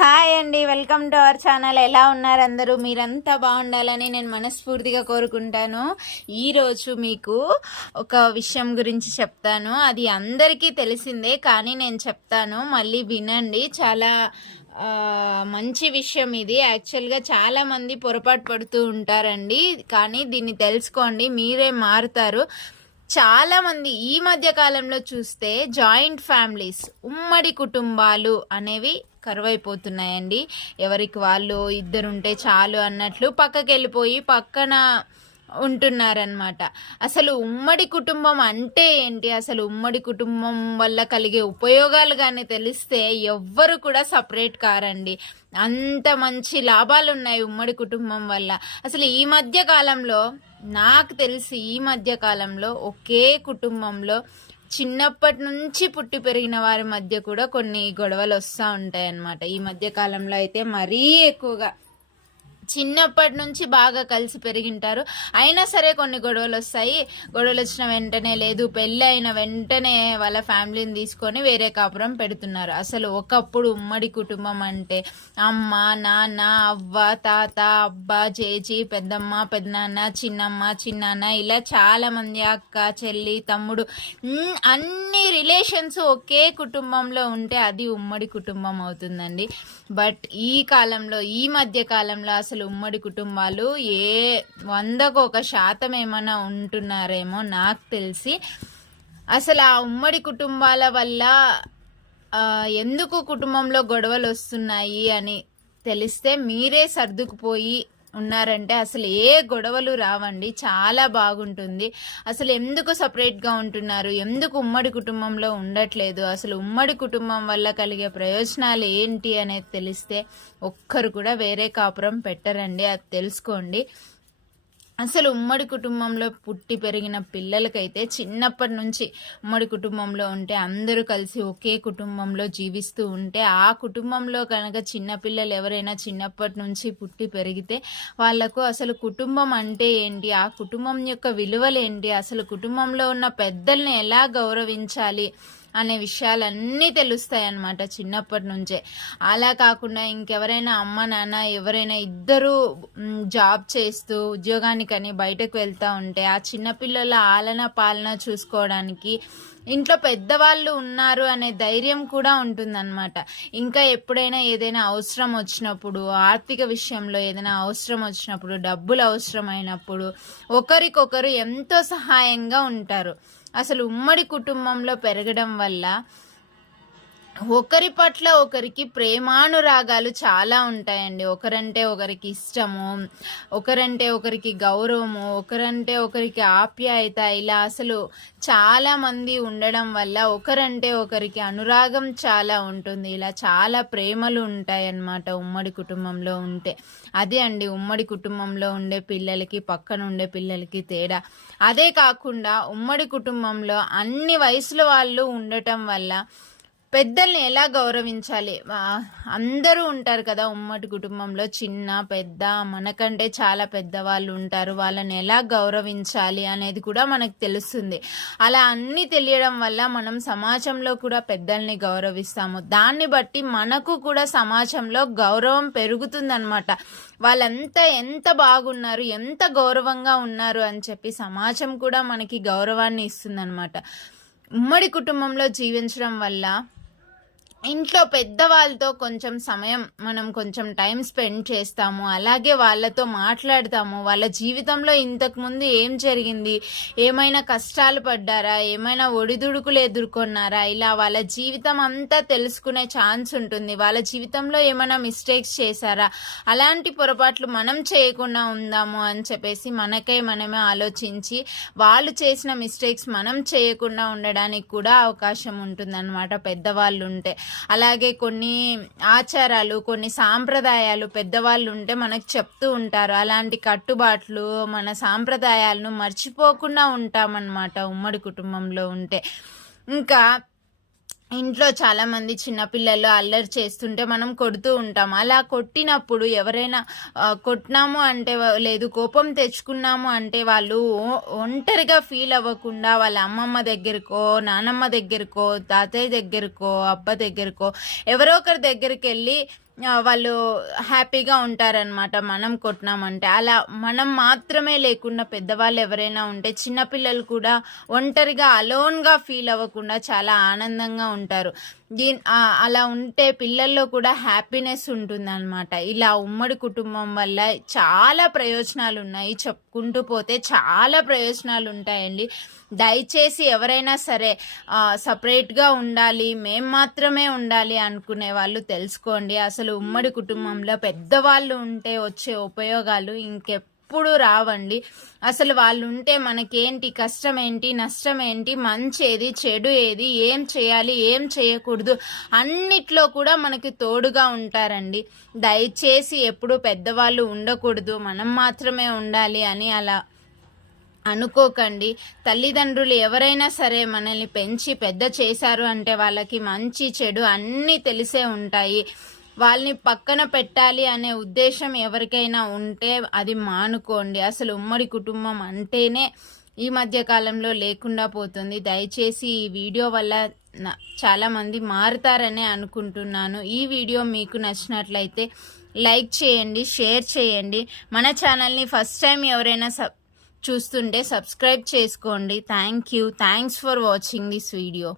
Hi అండి welcome to our channel. ఎలా ఉన్నారు అందరూ? మీరంతా బాగుండాలని నేను మనస్ఫూర్తిగా కోరుకుంటాను. ఈరోజు మీకు ఒక విషయం గురించి చెప్తాను. అది అందరికీ తెలిసిందే కానీ నేను చెప్తాను. మళ్ళీ వినండి. చాలా మంచి విషయం ఇది. యాక్చువల్గా చాలామంది పొరపాటు పడుతూ ఉంటారండి. కానీ దీన్ని తెలుసుకోండి మీరే మారుతారు. చాలా మంది ఈ మధ్య కాలంలో చూస్తే జాయింట్ ఫ్యామిలీస్ ఉమ్మడి కుటుంబాలు అనేవి కరువైపోతున్నాయండి. ఎవరికి వాళ్ళు ఇద్దరుంటే చాలు అన్నట్లు పక్కకి వెళ్ళిపోయి పక్కన ఉంటున్నారనమాట అసలు ఉమ్మడి కుటుంబం అంటే ఏంటి? అసలు ఉమ్మడి కుటుంబం వల్ల కలిగే ఉపయోగాలు కానీ తెలిస్తే ఎవ్వరు కూడా సపరేట్ కారండి. అంత మంచి లాభాలు ఉన్నాయి ఉమ్మడి కుటుంబం వల్ల. అసలు ఈ మధ్య కాలంలో నాకు తెలిసి ఈ మధ్య కాలంలో ఒకే కుటుంబంలో చిన్నప్పటి నుంచి పుట్టి పెరిగిన వారి మధ్య కూడా కొన్ని గొడవలు వస్తూ ఉంటాయి అన్నమాట ఈ మధ్య కాలంలో అయితే మరీ ఎక్కువగా చిన్నప్పటి నుంచి బాగా కలిసి పెరిగింటారు. అయినా సరే కొన్ని గొడవలు వస్తాయి. గొడవలు వచ్చిన వెంటనే లేదు. పెళ్ళి అయిన వెంటనే వాళ్ళ ఫ్యామిలీని తీసుకొని వేరే కాపురం పెడుతున్నారు. అసలు ఒకప్పుడు ఉమ్మడి కుటుంబం అంటే అమ్మ నాన్న అవ్వ తాత అబ్బ చేచి పెద్దమ్మ పెద్దనాన్న చిన్నమ్మ చిన్నాన్న ఇలా చాలా మంది అక్క చెల్లి తమ్ముడు. అన్ని రిలేషన్స్ ఒకే కుటుంబంలో ఉంటే అది ఉమ్మడి కుటుంబం అవుతుందండి. బట్ ఈ కాలంలో ఈ మధ్య కాలంలో అసలు ఉమ్మడి కుటుంబాలు ఏ వందకు ఒక శాతం ఏమైనా ఉంటున్నారేమో నాకు తెలిసి అసలు ఆ ఉమ్మడి కుటుంబాల వల్ల ఎందుకు కుటుంబంలో గొడవలు వస్తున్నాయి అని తెలిస్తే మీరే సర్దుకుపోయి ఉన్నారంటే అసలు ఏ గొడవలు రావండి. చాలా బాగుంటుంది. అసలు ఎందుకు సపరేట్గా ఉంటున్నారు? ఎందుకు ఉమ్మడి కుటుంబంలో ఉండట్లేదు? అసలు ఉమ్మడి కుటుంబం వల్ల కలిగే ప్రయోజనాలు ఏంటి అనేది తెలిస్తే ఒక్కరు కూడా వేరే కాపురం పెట్టరండి. అది తెలుసుకోండి. అసలు ఉమ్మడి కుటుంబంలో పుట్టి పెరిగిన పిల్లలకైతే చిన్నప్పటి నుంచి ఉమ్మడి కుటుంబంలో ఉంటే అందరూ కలిసి ఒకే కుటుంబంలో జీవిస్తూ ఉంటే ఆ కుటుంబంలో కనుక చిన్నపిల్లలు ఎవరైనా చిన్నప్పటి నుంచి పుట్టి పెరిగితే వాళ్ళకు అసలు కుటుంబం అంటే ఏంటి? ఆ కుటుంబం యొక్క విలువలు ఏంటి? అసలు కుటుంబంలో ఉన్న పెద్దల్ని ఎలా గౌరవించాలి? అనే విషయాలన్నీ తెలుస్తాయి అన్నమాట చిన్నప్పటి నుంచే అలా కాకుండా ఇంకెవరైనా అమ్మ నాన్న ఎవరైనా ఇద్దరు జాబ్ చేస్తూ ఉద్యోగానికని బయటకు వెళ్తూ ఉంటే ఆ చిన్నపిల్లల ఆలన పాలన చూసుకోవడానికి ఇంట్లో పెద్దవాళ్ళు ఉన్నారు అనే ధైర్యం కూడా ఉంటుందన్నమాట. ఇంకా ఎప్పుడైనా ఏదైనా అవసరం వచ్చినప్పుడు ఆర్థిక విషయంలో ఏదైనా అవసరం వచ్చినప్పుడు డబ్బులు అవసరమైనప్పుడు ఒకరికొకరు ఎంతో సహాయంగా ఉంటారు. అసలు ఉమ్మడి కుటుంబంలో పెరగడం వల్ల ఒకరి పట్ల ఒకరికి ప్రేమానురాగాలు చాలా ఉంటాయండి. ఒకరంటే ఒకరికి ఇష్టము ఒకరంటే ఒకరికి గౌరవము ఒకరంటే ఒకరికి ఆప్యాయత. ఇలా అసలు చాలామంది ఉండడం వల్ల ఒకరంటే ఒకరికి అనురాగం చాలా ఉంటుంది. ఇలా చాలా ప్రేమలు ఉంటాయి అన్నమాట ఉమ్మడి కుటుంబంలో ఉంటే. అదే అండి ఉమ్మడి కుటుంబంలో ఉండే పిల్లలకి పక్కన ఉండే పిల్లలకి తేడా. అదే కాకుండా ఉమ్మడి కుటుంబంలో అన్ని వయసుల వాళ్ళు ఉండటం వల్ల పెద్దల్ని ఎలా గౌరవించాలి? అందరూ ఉంటారు కదా ఉమ్మడి కుటుంబంలో. చిన్న పెద్ద మనకంటే చాలా పెద్దవాళ్ళు ఉంటారు. వాళ్ళని ఎలా గౌరవించాలి అనేది కూడా మనకు తెలుస్తుంది. అలా అన్ని తెలియడం వల్ల మనం సమాజంలో కూడా పెద్దల్ని గౌరవిస్తాము. దాన్ని బట్టి మనకు కూడా సమాజంలో గౌరవం పెరుగుతుందన్నమాట. వాళ్ళంతా ఎంత బాగున్నారు ఎంత గౌరవంగా ఉన్నారు అని చెప్పి సమాజం కూడా మనకి గౌరవాన్ని ఇస్తుందన్నమాట. ఉమ్మడి కుటుంబంలో జీవించడం వల్ల ఇంట్లో పెద్దవాళ్ళతో కొంచెం సమయం మనం కొంచెం టైం స్పెండ్ చేస్తాము అలాగే వాళ్ళతో మాట్లాడతాము. వాళ్ళ జీవితంలో ఇంతకుముందు ఏం జరిగింది? ఏమైనా కష్టాలు పడ్డారా? ఏమైనా ఒడిదుడుకులు ఎదుర్కొన్నారా? ఇలా వాళ్ళ జీవితం అంతా తెలుసుకునే ఛాన్స్ ఉంటుంది. వాళ్ళ జీవితంలో ఏమైనా మిస్టేక్స్ చేశారా? అలాంటి పొరపాట్లు మనం చేయకుండా ఉందాము అని చెప్పేసి మనకే మనమే ఆలోచించి వాళ్ళు చేసిన మిస్టేక్స్ మనం చేయకుండా ఉండడానికి కూడా అవకాశం ఉంటుందన్నమాట పెద్దవాళ్ళు ఉంటే అలాగే కొన్ని ఆచారాలు కొన్ని సాంప్రదాయాలు పెద్దవాళ్ళు ఉంటే మనకు చెప్తూ ఉంటారు. అలాంటి కట్టుబాట్లు మన సాంప్రదాయాలను మర్చిపోకుండా ఉంటామన్నమాట ఉమ్మడి కుటుంబంలో ఉంటే. ఇంకా ఇంట్లో చాలా మంది చిన్నపిల్లలు అల్లరి చేస్తుంటే మనం కొడుతూ ఉంటాం. అలా కొట్టినప్పుడు ఎవరైనా కొట్టినాము అంటే లేదు కోపం తెచ్చుకున్నాము అంటే వాళ్ళు ఒంటరిగా ఫీల్ అవ్వకుండా వాళ్ళ అమ్మమ్మ దగ్గరకో నానమ్మ దగ్గరకో తాతయ్య దగ్గరకో అబ్బ దగ్గరకో ఎవరో ఒకరి దగ్గరికి వెళ్ళి వాళ్ళు హ్యాపీగా ఉంటారనమాట మనం కొట్టినామంటే. అలా మనం మాత్రమే లేకుండా పెద్దవాళ్ళు ఎవరైనా ఉంటే చిన్నపిల్లలు కూడా ఒంటరిగా అలోన్గా ఫీల్ అవ్వకుండా చాలా ఆనందంగా ఉంటారు. దీని అలా ఉంటే పిల్లల్లో కూడా హ్యాపీనెస్ ఉంటుందన్నమాట. ఇలా ఉమ్మడి కుటుంబం వల్ల చాలా ప్రయోజనాలు ఉన్నాయి చెప్పుకుంటూ పోతే చాలా ప్రయోజనాలు ఉంటాయండి దయచేసి ఎవరైనా సరే సపరేట్గా ఉండాలి మేం మాత్రమే ఉండాలి అనుకునే వాళ్ళు తెలుసుకోండి. అసలు ఉమ్మడి కుటుంబంలో పెద్దవాళ్ళు ఉంటే వచ్చే ఉపయోగాలు ఇంకెప్పుడు రావండి. అసలు వాళ్ళు ఉంటే మనకేంటి కష్టం ఏంటి నష్టం ఏంటి మంచి ఏది చెడు ఏది ఏం చేయాలి ఏం చేయకూడదు అన్నిట్లో కూడా మనకి తోడుగా ఉంటారండి. దయచేసి ఎప్పుడు పెద్దవాళ్ళు ఉండకూడదు మనం మాత్రమే ఉండాలి అని అలా అనుకోకండి. తల్లిదండ్రులు ఎవరైనా సరే మనల్ని పెంచి పెద్ద చేశారు అంటే వాళ్ళకి మంచి చెడు అన్నీ తెలిసే ఉంటాయి. వాళ్ళని పక్కన పెట్టాలి అనే ఉద్దేశం ఎవరికైనా ఉంటే అది మానుకోండి. అసలు ఉమ్మడి కుటుంబం అంటేనే ఈ మధ్య కాలంలో లేకుండా పోతుంది. దయచేసి ఈ వీడియో వల్ల చాలామంది మారుతారనే అనుకుంటున్నాను. ఈ వీడియో మీకు నచ్చినట్లయితే లైక్ చేయండి షేర్ చేయండి. మన ఛానల్ని ఫస్ట్ టైం ఎవరైనా సబ్ చూస్తుంటే సబ్స్క్రైబ్ చేసుకోండి. Thank you. Thanks for watching this video.